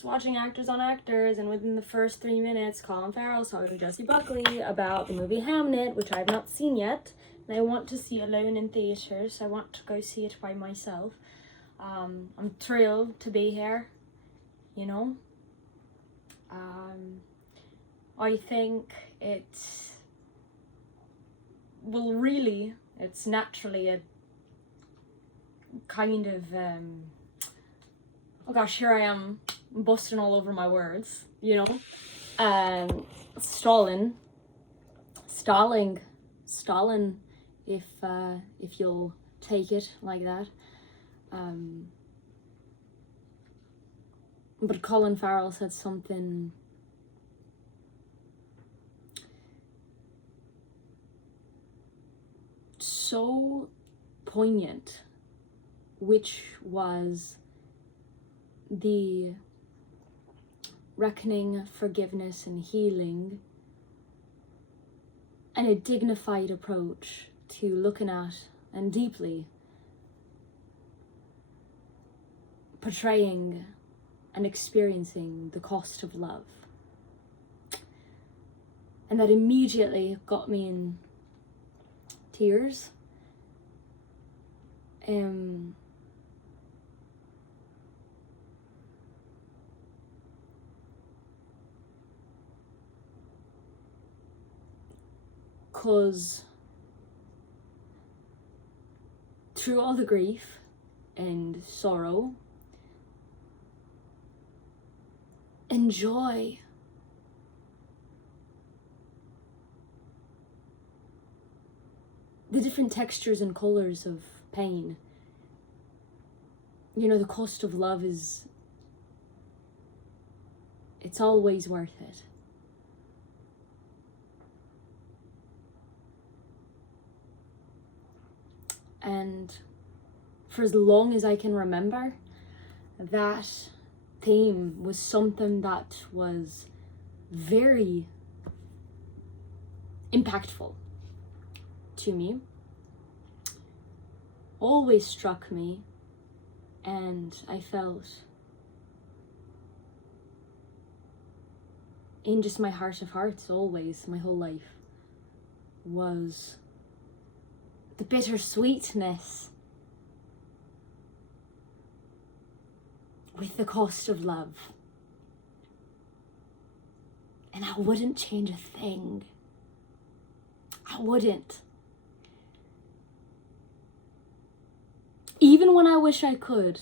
just watching Actors on Actors, and within the first 3 minutes, Colin Farrell's talking to Jessie Buckley about the movie Hamnet, which I've not seen yet, and I want to see alone in theatres. So I want to go see it by myself. I'm thrilled to be here, you know. I think it's naturally a kind of, oh gosh, here I am busting all over my words, you know. Stalling, if you'll take it like that. But Colin Farrell said something so poignant, which was the reckoning, forgiveness, and healing, and a dignified approach to looking at and deeply portraying and experiencing the cost of love. And that immediately got me in tears. Because through all the grief and sorrow and joy, the different textures and colors of pain, you know, the cost of love it's always worth it. And for as long as I can remember, that theme was something that was very impactful to me, always struck me, and I felt in just my heart of hearts always, my whole life, was the bittersweetness with the cost of love. And I wouldn't change a thing. I wouldn't. Even when I wish I could.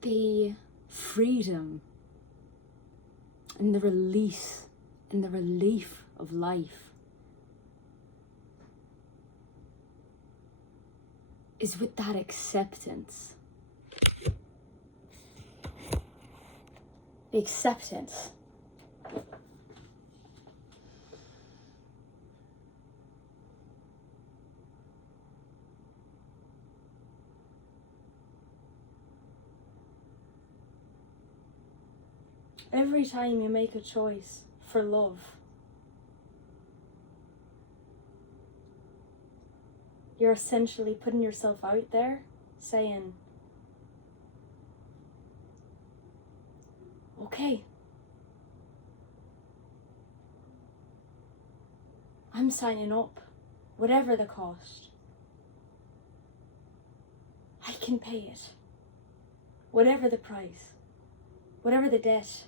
The freedom and the release and the relief of life is with that acceptance. The acceptance. Every time you make a choice for love, you're essentially putting yourself out there, saying, okay, I'm signing up, whatever the cost. I can pay it, whatever the price, whatever the debt.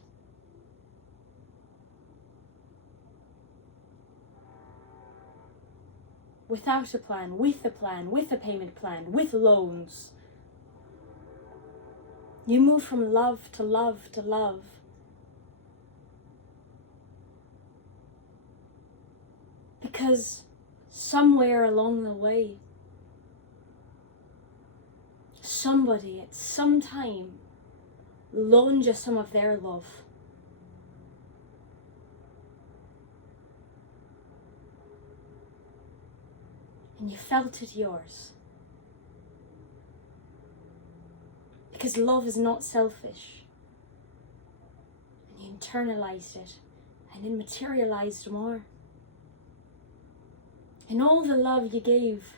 Without a plan, with a payment plan, with loans. You move from love to love to love. Because somewhere along the way, somebody at some time loaned you some of their love. And you felt it yours. Because love is not selfish. And you internalized it, and it materialized more. and all the love you gave.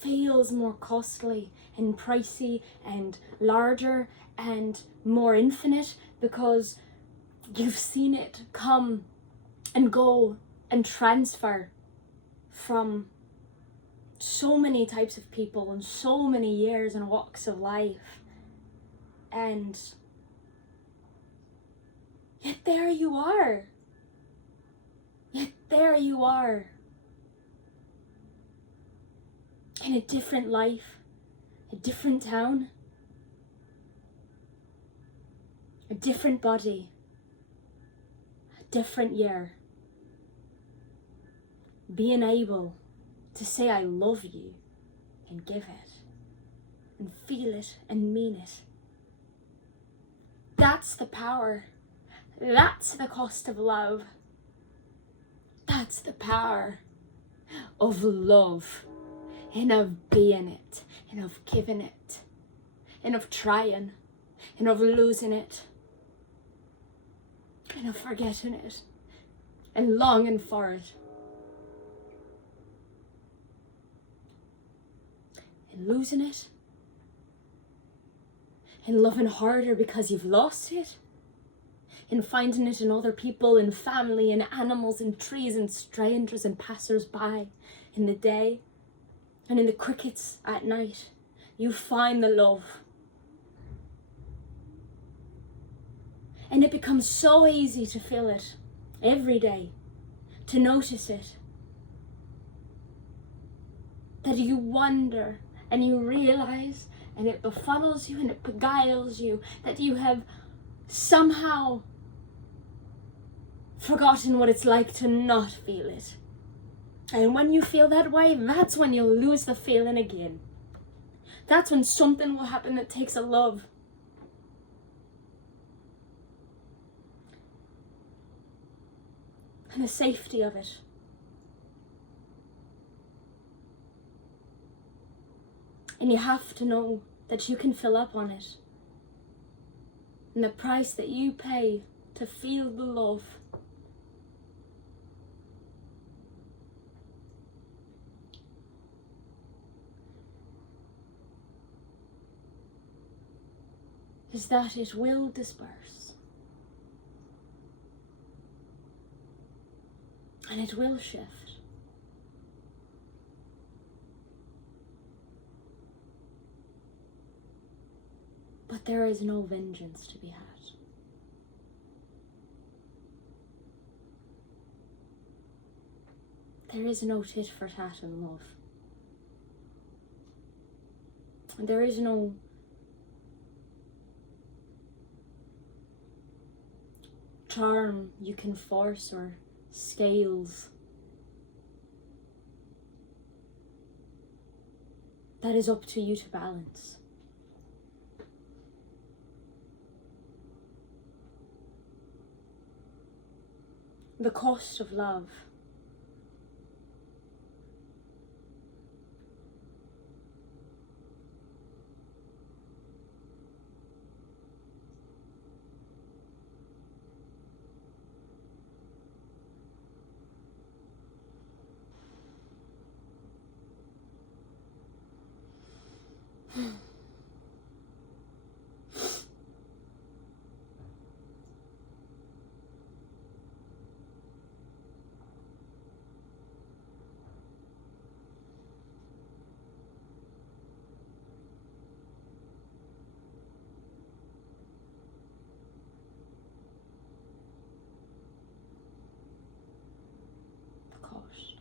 Feels more costly and pricey and larger and more infinite because you've seen it come and go and transfer from so many types of people and so many years and walks of life. And yet there you are. Yet there you are. In a different life, a different town, a different body, a different year. Being able to say I love you and give it and feel it and mean it. That's the power. That's the cost of love. That's the power of love. And of being it, and of giving it, and of trying, and of losing it, and of forgetting it, and longing for it, and losing it, and loving harder because you've lost it, and finding it in other people, in family, in animals, in trees, in strangers, and passers-by, in the day. And in the crickets at night, you find the love. And it becomes so easy to feel it every day, to notice it, that you wonder and you realize, and it befuddles you and it beguiles you, that you have somehow forgotten what it's like to not feel it. And when you feel that way, that's when you'll lose the feeling again. That's when something will happen that takes a love. And the safety of it. And you have to know that you can fill up on it. And the price that you pay to feel the love is that it will disperse. And it will shift. But there is no vengeance to be had. There is no tit for tat in love. And there is no charm you can force or scales that is up to you to balance. The cost of love cost.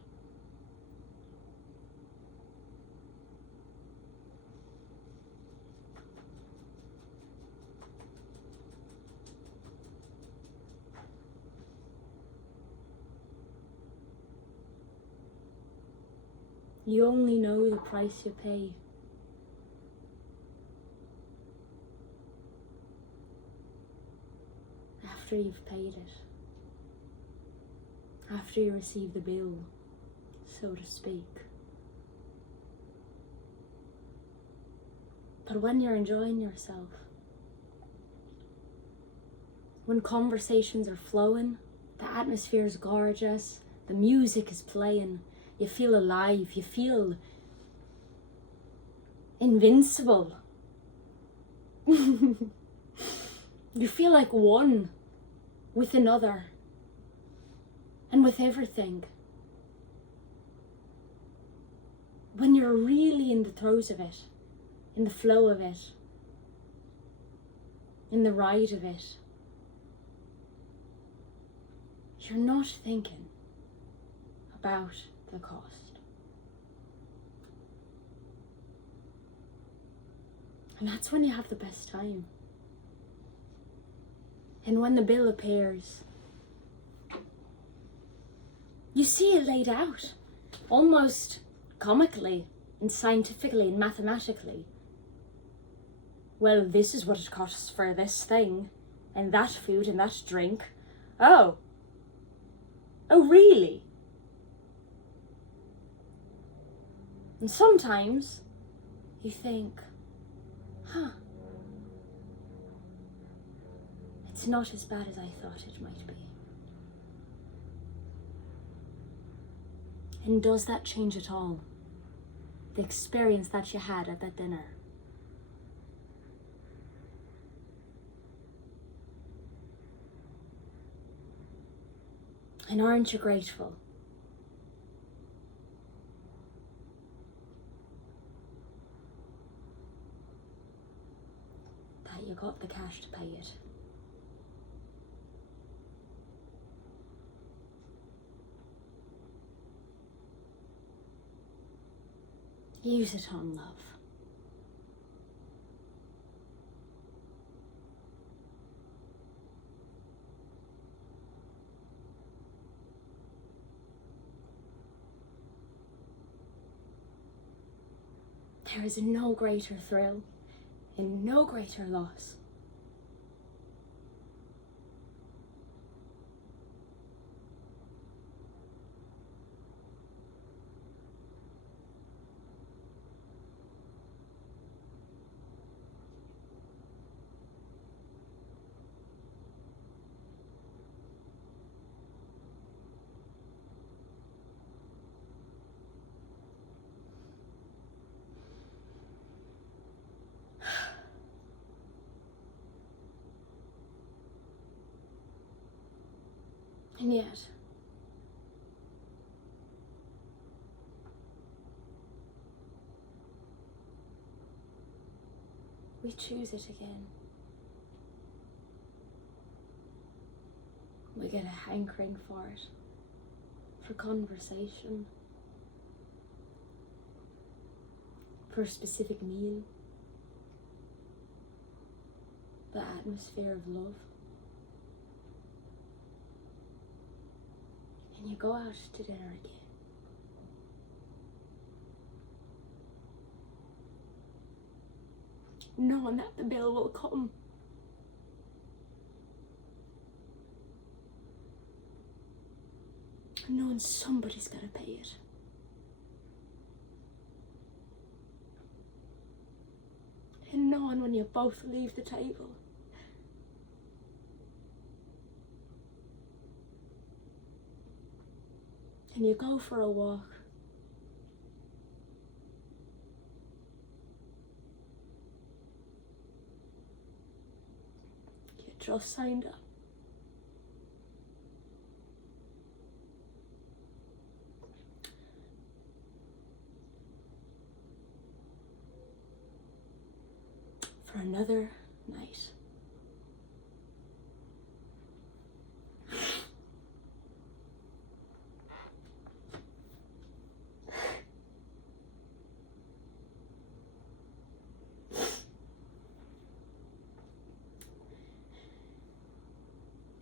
You only know the price you pay. After you've paid it. After you receive the bill, so to speak. But when you're enjoying yourself, when conversations are flowing, the atmosphere is gorgeous, the music is playing, you feel alive, you feel invincible. You feel like one with another and with everything. When you're really in the throes of it, in the flow of it, in the ride of it, you're not thinking about the cost. And that's when you have the best time. And when the bill appears, you see it laid out, almost comically and scientifically and mathematically. Well, this is what it costs for this thing, and that food and that drink. Oh, really? And sometimes you think, it's not as bad as I thought it might be. And does that change at all? The experience that you had at that dinner? And aren't you grateful? That you got the cash to pay it. Use it on love. There is no greater thrill and no greater loss and yet, we choose it again. We get a hankering for it, for conversation, for a specific meal, the atmosphere of love. And you go out to dinner again. Knowing that the bill will come. And knowing somebody's gotta pay it. And knowing when you both leave the table, and you go for a walk, you just signed up. For another night.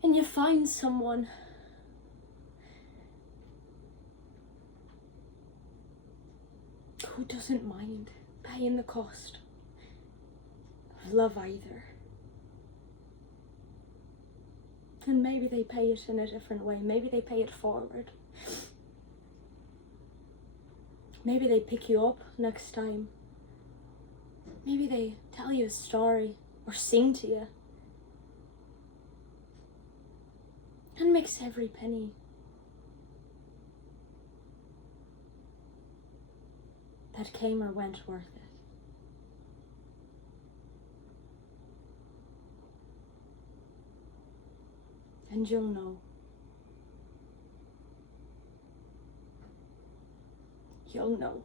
And you find someone who doesn't mind paying the cost of love either. And maybe they pay it in a different way. Maybe they pay it forward. Maybe they pick you up next time. Maybe they tell you a story or sing to you. makes every penny. That came or went worth it. And you'll know. You'll know.